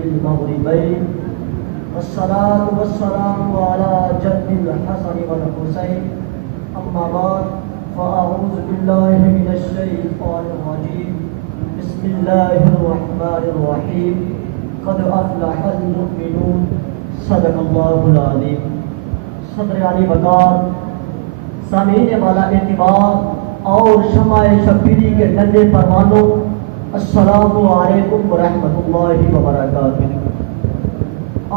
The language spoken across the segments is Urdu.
بالمغربين والصلاة والسلام على جد الحسن والحسين أما بعد فأعوذ بالله من الشيطان الرجيم بسم الله الرحمن الرحيم قد أفلح المؤمنون صدق الله العظيم. صدر علی وقار، سامعین والا اعتبار اور شمع شبیری کے نندے پروانوں، السلام علیکم ورحمۃ اللہ وبرکاتہ.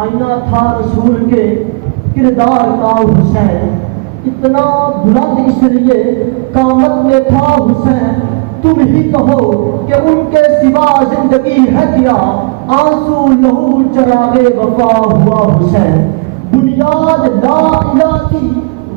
آئینہ تھا رسول کے کردار کا حسین، اتنا بلند اس لیے قامت میں تھا حسین. تم ہی کہو کہ ان کے سوا زندگی ہے کیا، آنسو لہو چراغ وفا ہوا حسین. بنیاد لا الہ کی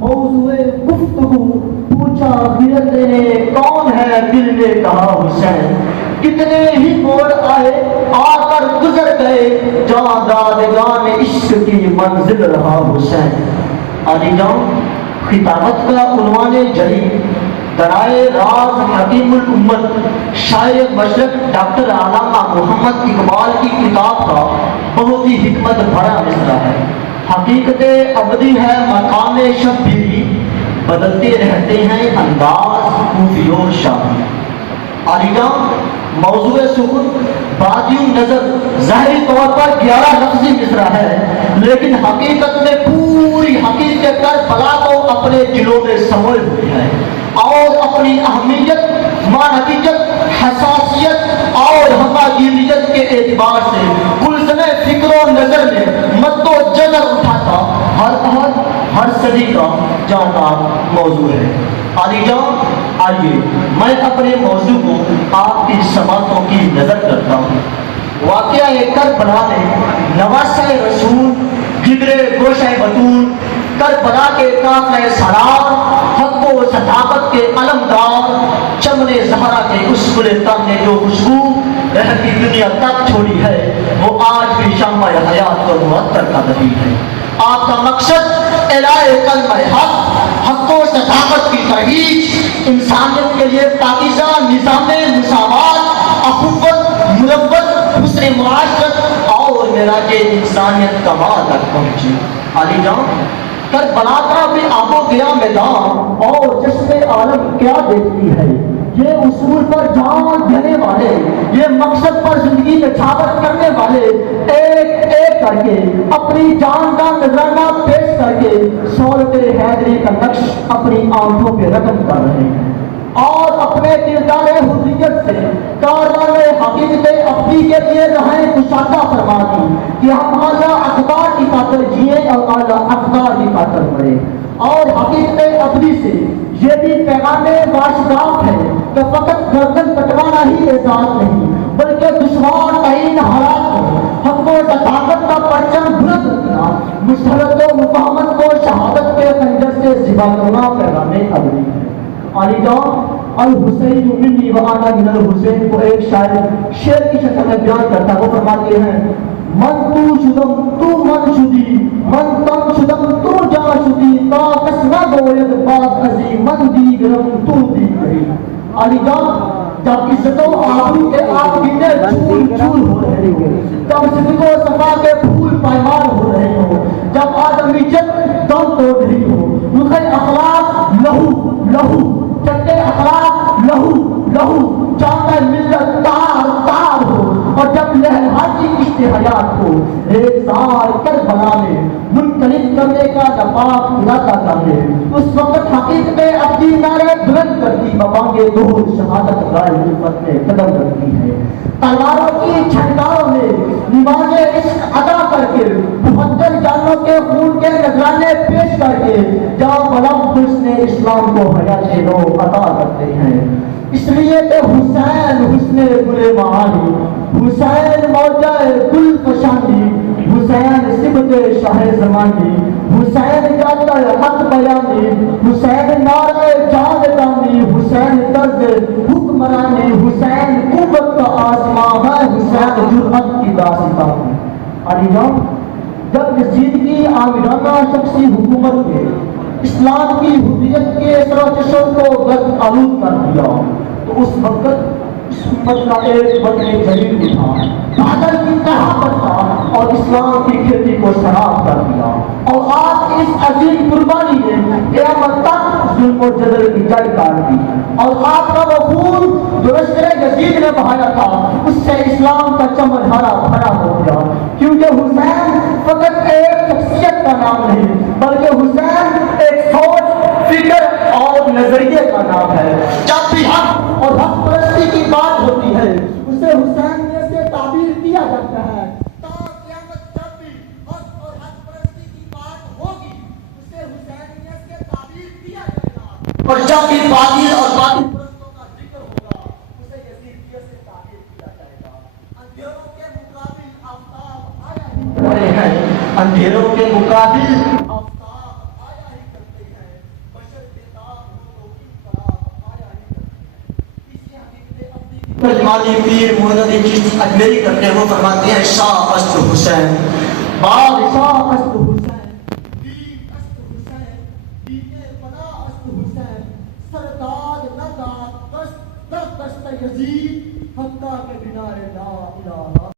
موضوع گفتگو، پوچھا خیرت نے کون ہے، دل نے کہا حسین. کتنے ہی موڑ آئے آ کر گزر گئے، جہاں دادگان عشق کی منزل رہا حسین. علی جان، خطابت کا عنوان جلی درائے راز حکیم الامت شاعر مشرق ڈاکٹر علامہ محمد اقبال کی کتاب کا بہت ہی حکمت بھرا مصرع ہے. حقیقت ابدی ہے مقام شبیری، بدلتے رہتے ہیں انداز خوفی و شاہی. علی جان، موضوع سکون بادی نظر ظاہری طور پر 11 لفظی مصرع ہے، لیکن حقیقت میں پوری حقیقت کربلا کو اپنے دلوں میں سموئے ہوئے ہے اور اپنی اہمیت، معنویت، حساسیت اور ہماگیریت کے اعتبار سے گلزن فکر و نظر میں مد و جزر اٹھاتا ہر عہد ہر صدی کا جاندار موضوع ہے. علی جان، آئیے میں اپنے موضوع کو آپ کی سماعتوں کی نظر کرتا ہوں. واقعہ کربلا نے نواسہ رسول، جگر گوشہ بطول، کربلا کے قافلہ سالار، حق و صداقت کے علمدار، چمن زہرا کے اس گل تن نے جو خوشبو رہتی دنیا تک چھوڑی ہے، وہ آج بھی شمع حیات کو معطر کر رہی ہے. آپ کا مقصد اعلاء کلمہ حق، حق و صداقت کی ترویج، انسانیت کے لیے پاکیزہ نظام مساوات، اخوت، مروت، حسن معاشرت اور معراج انسانیت کمال تک پہنچی. علی جان، کربلا کا بھی آب و گیا میدان اور جشن عالم کیا دیکھتی ہے. یہ اصول پر جان دینے والے، یہ مقصد پر زندگی نچھاور کرنے والے ایک ایک کر کے اپنی جان کا نذرانہ پیش کر کے صورت حیدری کا نقش اپنی آنکھوں پہ رقم کر رہے ہیں اور اپنے کردار حریت سے کاروان حقیقت ابدی کے لیے راہیں کشادہ فرما دی کہ ہم اعلیٰ اقدار کی خاطر جئیں اور اعلیٰ اقدار کی خاطر مریں. اور حقیقت ابدی سے یہ بھی پیغام واشدات ہے کہ فقط گردن کٹوانا ہی اعزاز نہیں، بلکہ دشوار ترین حالات میں حق و صداقت کا پرچم بلند رکھنا، مسلط و مقاومت کو شہادت کے خنجر سے ذبح کرنا پیغام ابدی ہے. علی جان، الحسین منی وانا من الحسین کو ایک شاعر شعر کی شکل میں بیان کرتا ہے. وہ فرماتے ہیں، من تو شدم تو من شدی، من تن شدم تو جا شدی، تا کس نہ گوید بات ازی، من دیگرم تو دیگری. علی جان، جب عزت و آبرو کے آپ گینے چول چول ہو رہے ہو، جب صدق و صفا کے پھول پائمال ہو رہے ہو، جب آدمیت دم توڑ رہی ہو، رخ اخلاق لہو لہو، چٹے اخلاق لہو لہو، چاہتا ملت تار تار ہو، اور جب لہرہاتی کشت حیات ہو، ایک سار کربلا میں منقلب کرنے کا نپاک ارادہ کر لے، اس وقت حقیقت اپنی نعرے بلند کرتی ببانگے دور شہادت رائے ملفت میں قدم رکھتی ہے. تلواروں کی چھنکاروں میں نماز عشق ادا کر کے، مہجر جانوں کے خون کے نذرانے پیش کر کے، جہاں بلند حسن اسلام کو حیات نو عطا کرتے ہیں. اس لیے کہ حسین حسن گل معانی، حسین موجہ گل فشانی، حسین سبت شاہ زمانی، حسین جاتا حق بیانی، حسین نعرہ جان دانی، حسین طرز حکمرانی، حسین قوت کا آسماں ہے، حسین جرأت کی داستان. علی جان، جب یزید کی عامرانہ شخصی حکومت نے اسلام کی حریت کے اثر و جشن کو گرد آلود کر دیا، تو اس وقت اس امت کا ایک بڑے جلیل اٹھا، بادل کی طرح برتا عظیم قربانی نے قیامت تک ظلم و جدل کی جڑ کاٹ دی، اور آپ کا وہ خون جو لشکر یزید نے بہایا تھا اس سے اسلام کا چمن ہرا بھرا ہو گیا، کیونکہ حسین فقط ایک شخصیت کا نام نہیں بلکہ حسین ایک سوچ، فکر اور نظریے کا نام ہے۔ جب بھی حق اور حق پرستی کی بات ہوتی ہے اسے حسینیت سے تعبیر کیا جاتا ہے۔ تا قیامت جب بھی حق اور حق پرستی کی بات ہوگی اسے حسینیت سے تعبیر کیا جائے گا، اور جب بھی باطل اور باطل پرستوں کا ذکر ہوگا اسے یزیدیت سے تعبیر کیا جائے گا۔ اندھیروں کے مقابل آفتاب آیا ہی کرتے ہیں، اندھیروں کے مقابل آفتاب آیا ہی کرتے ہیں، بشر کے تاب ہو تو کی طرح آیا ہی کرتے ہیں۔ اسی حقیقت اپنی مالی پیر محمد علی چشتی اجمیری کرتے ہیں، وہ فرماتے ہیں شاہ است حسین، بادشاہ است حسین، دین است حسین، دین پناہ است حسین، سرداد نہ داد دست در دست یزید حقہ کے کنارے لا الہ